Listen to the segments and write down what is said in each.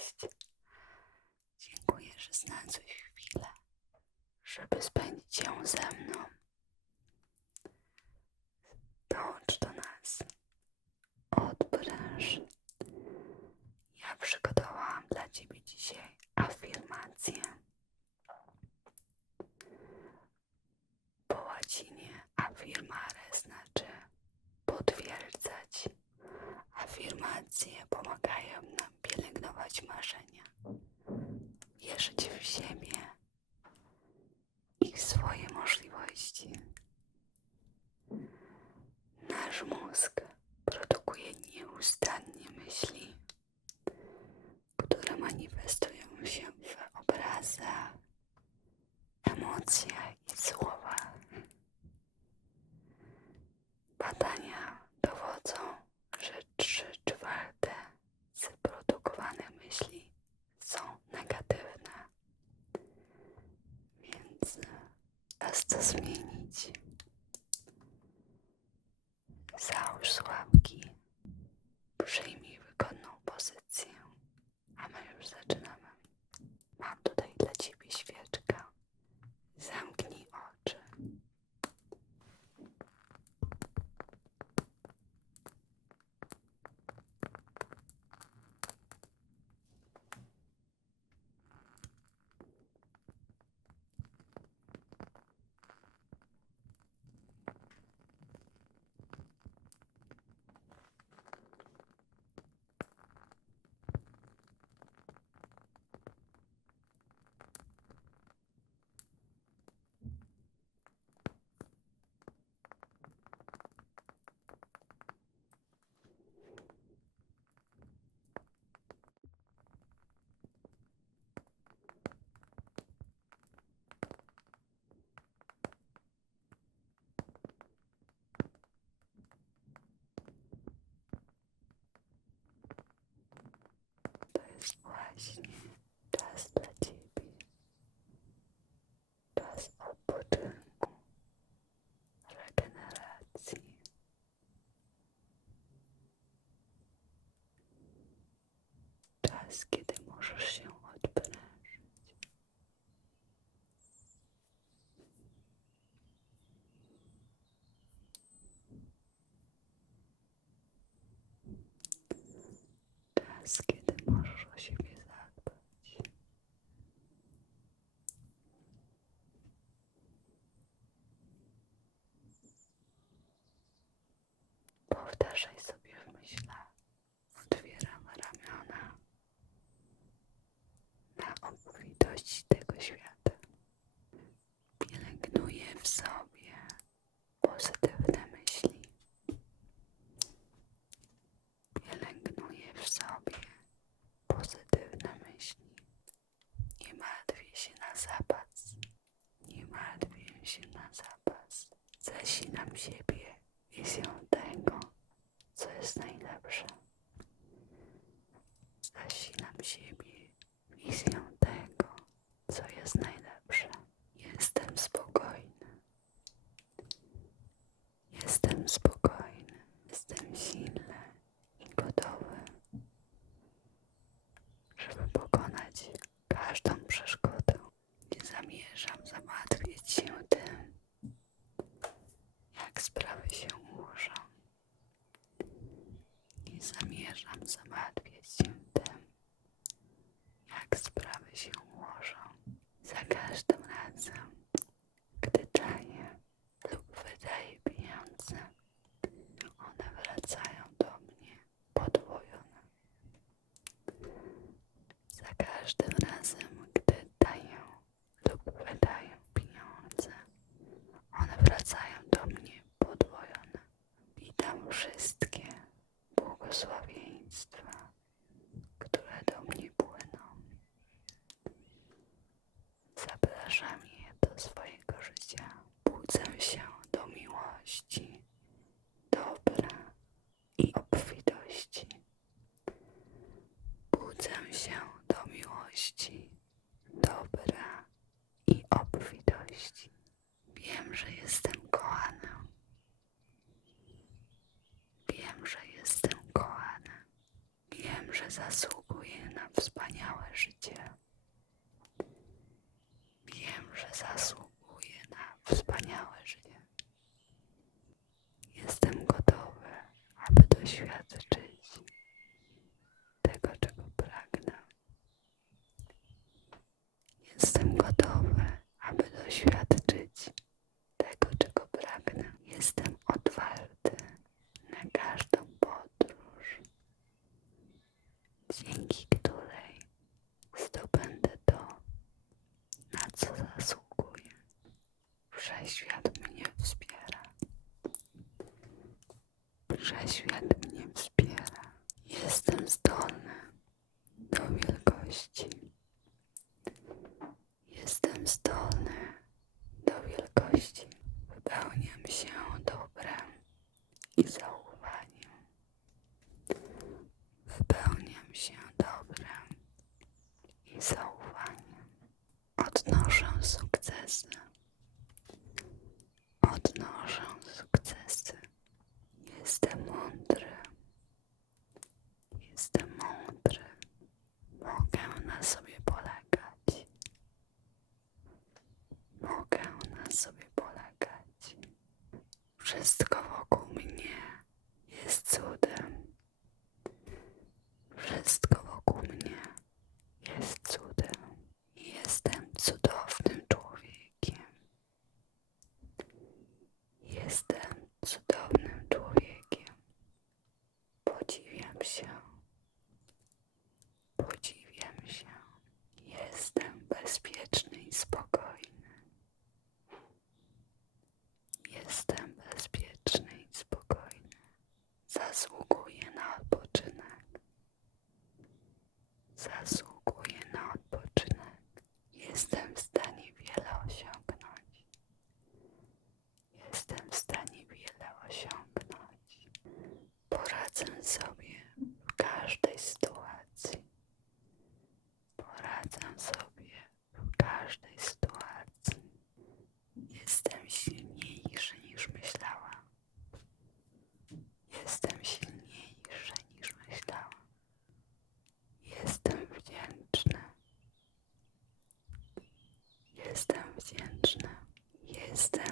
Cześć. Dziękuję, że znalazłeś chwilę, żeby spędzić ją ze mną. Dołącz do nas. Odpręż. Ja przygotowałam dla Ciebie dzisiaj afirmację. Po łacinie affirmare znaczy potwierdzać. Afirmacje pomagają nam pielęgnować marzenia, wierzyć w siebie i w swoje możliwości. Nasz mózg produkuje nieustannie myśli, które manifestują się w obrazach, emocjach Załóż sławki, właśnie dla Ciebie. Czas odpoczynku, regeneracji. Czas, kiedy możesz się możesz o siebie zadbać. Powtarzaj sobie w myślach. Otwieram ramiona na obfitość tego świata. Pielęgnuję w sobie pozytywne myśli. Pielęgnuję w sobie pozytywne myśli. Nie martwię się na zapas. Nie martwię się na zapas. Zasinam siebie wizją tego, co jest najlepsze. Zasinam siebie wizją tego, co jest najlepsze. Jestem spokojny. Jestem spokojny. Jestem silny i gotowy, żeby pokonać każdą przeszkodę. Nie zamierzam zamartwiać się tym, jak sprawy się ułożą. Zamierzam zamartwiać się tym, jak sprawy się ułożą. Za każdym razem, gdy daję lub wydaję pieniądze, one wracają do mnie podwojone. Za każdym razem, gdy daję lub wydaję pieniądze, one wracają do mnie podwojone. Witam wszystkie błogosławieństwa, które do mnie płyną. Zapraszam je do swojego życia. Budzę się do miłości, dobra i obfitości. Budzę się do miłości, dobra i obfitości. Wiem, że jestem kochana. Wiem, że jestem kochana. Wiem, że zasługuję na wspaniałe życie. Wiem, że zasługuję Jestem gotowy, aby doświadczyć tego, czego pragnę. Jestem gotowy, aby doświadczyć tego, czego pragnę. Jestem otwarty na każdą podróż, dzięki której zdobędę to, na co zasługuję. Wszechświat mnie wspiera. Wszechświat mnie wspiera. Jestem zdolny do wielkości. Jestem zdolny do wielkości. Wypełniam się dobrem i zaufaniem. Wypełniam się dobrem i zaufaniem. Odnoszę sukcesy. Odnoszę sukcesy. Jestem mądry. Jestem mądry. Mogę na sobie polegać. Mogę na sobie polegać. Wszystko wokół mnie jest cudem. Wszystko wokół mnie jest cudem. Jestem cudownym człowiekiem. Jestem cudownym człowiekiem. Podziwiam się. Podziwiam się. Jestem bezpieczny i spokojny. Jestem bezpieczny i spokojny. Zasługuję na odpoczynek. Zasługuję na odpoczynek. Jestem w stanie wiele osiągnąć. Jestem w stanie wiele osiągnąć. Poradzę sobie w każdej sytuacji. Poradzę sobie w każdej sytuacji. Jestem silniejszy niż myślałam. Jestem silniejszy niż myślałam. Jestem wdzięczny. Jestem wdzięczny. Jestem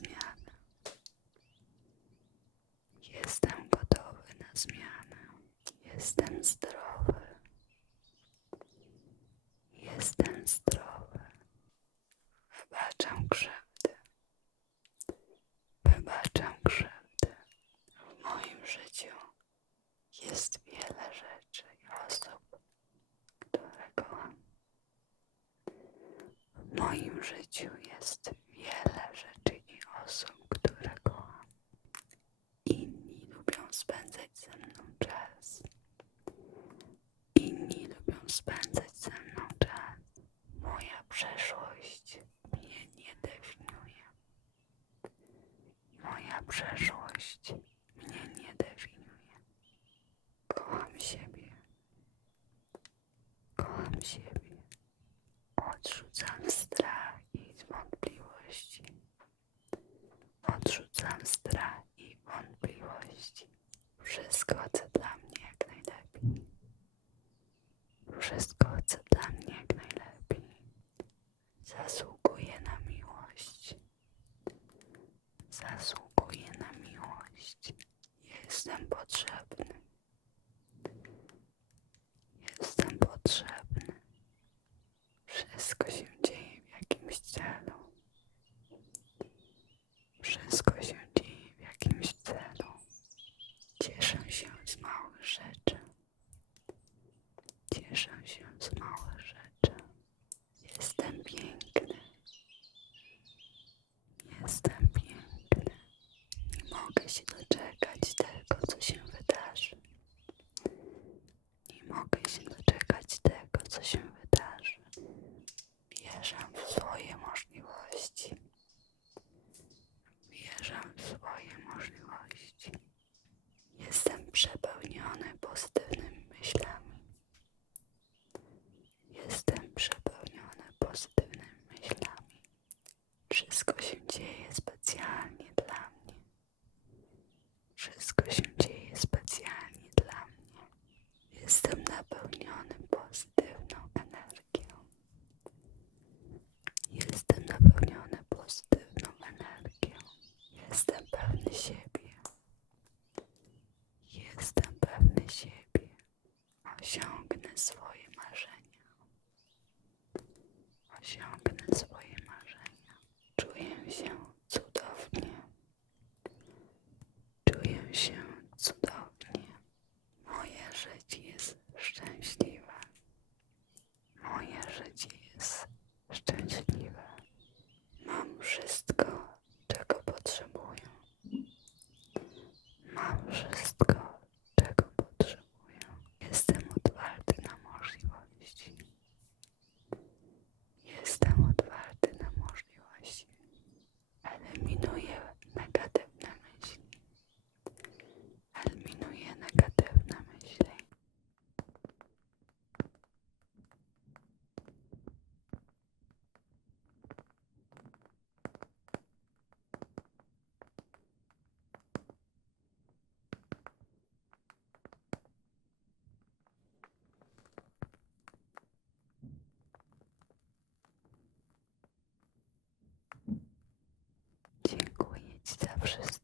gotowy na zmianę. Jestem gotowy na zmianę. Jestem zdrowy. Jestem zdrowy. Wybaczam krzywdy. Wybaczam krzywdy. W moim życiu jest wiele rzeczy i osób, które kocham. W moim życiu jest wiele rzeczy i osób, które kocham. Inni lubią spędzać ze mną czas. Inni lubią spędzać ze mną czas. Moja przeszłość mnie nie definiuje. Moja przeszłość mnie nie definiuje. Kocham siebie. Kocham siebie. Odrzucam strach i wątpliwości. Odrzucam strach i wątpliwości. Wszystko chcę dla mnie jak najlepiej. Wszystko potrzebny. Jestem potrzebny. Wszystko się dzieje w jakimś celu. Wszystko się dzieje w jakimś celu. Cieszę się z małych rzeczy. Cieszę się z małych rzeczy. Jestem piękny. Jestem piękny. Nie mogę się doczekać tego, co się Wierzę w swoje możliwości. Wierzę w swoje możliwości. Jestem przepełniony pozytywnymi myślami. Jestem przepełniony pozytywnymi myślami. Wszystko się dzieje specjalnie. 朱颜香 в 16.